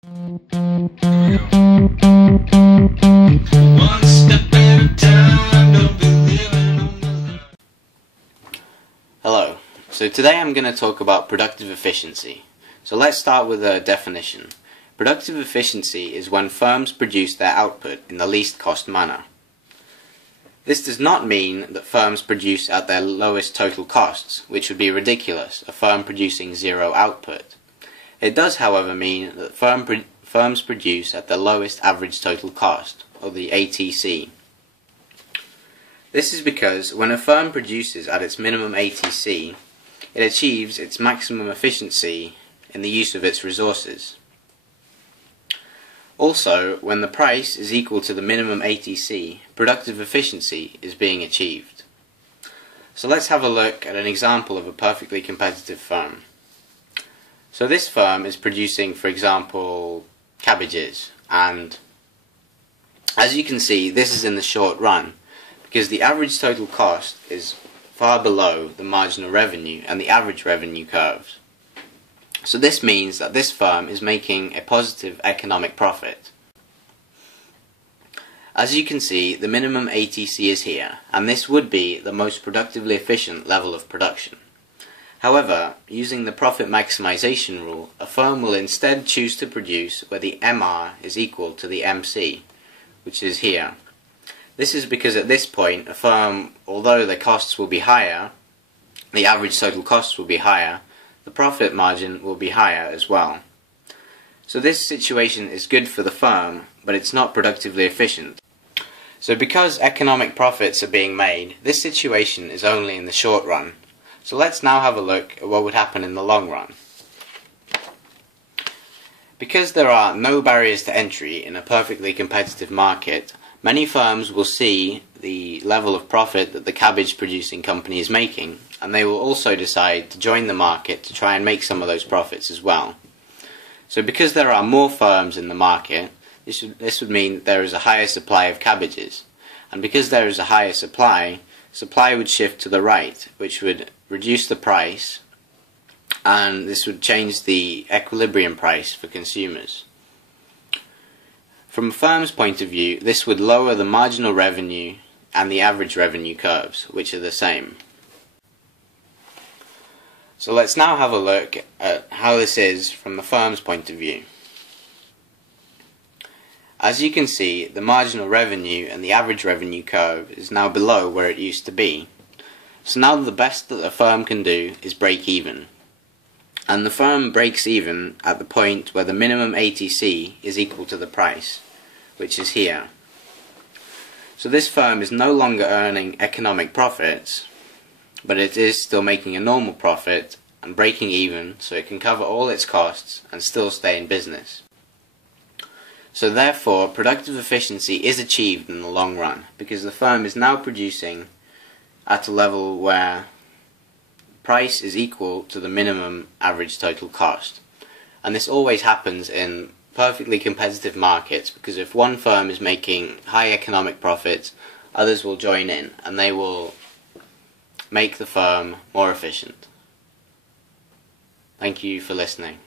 Hello, so today I'm going to talk about productive efficiency. So let's start with a definition. Productive efficiency is when firms produce their output in the least cost manner. This does not mean that firms produce at their lowest total costs, which would be ridiculous, a firm producing zero output. It does, however, mean that firms produce at the lowest average total cost, or the ATC. This is because when a firm produces at its minimum ATC, it achieves its maximum efficiency in the use of its resources. Also, when the price is equal to the minimum ATC, productive efficiency is being achieved. So let's have a look at an example of a perfectly competitive firm. So this firm is producing, for example, cabbages, and as you can see, this is in the short run, because the average total cost is far below the marginal revenue and the average revenue curves. So this means that this firm is making a positive economic profit. As you can see, the minimum ATC is here, and this would be the most productively efficient level of production. However, using the profit maximization rule, a firm will instead choose to produce where the MR is equal to the MC, which is here. This is because at this point, a firm, although the costs will be higher, the average total costs will be higher, the profit margin will be higher as well. So this situation is good for the firm, but it's not productively efficient. So because economic profits are being made, this situation is only in the short run. So let's now have a look at what would happen in the long run. Because there are no barriers to entry in a perfectly competitive market, many firms will see the level of profit that the cabbage producing company is making, and they will also decide to join the market to try and make some of those profits as well. So because there are more firms in the market, this would mean there is a higher supply of cabbages, and because there is a higher supply would shift to the right, which would reduce the price, and this would change the equilibrium price for consumers. From a firm's point of view, this would lower the marginal revenue and the average revenue curves, which are the same. So let's now have a look at how this is from the firm's point of view. As you can see, the marginal revenue and the average revenue curve is now below where it used to be. So now the best that a firm can do is break even. And the firm breaks even at the point where the minimum ATC is equal to the price, which is here. So this firm is no longer earning economic profits, but it is still making a normal profit and breaking even so it can cover all its costs and still stay in business. So therefore, productive efficiency is achieved in the long run, because the firm is now producing at a level where price is equal to the minimum average total cost. And this always happens in perfectly competitive markets, because if one firm is making high economic profits, others will join in and they will make the firm more efficient. Thank you for listening.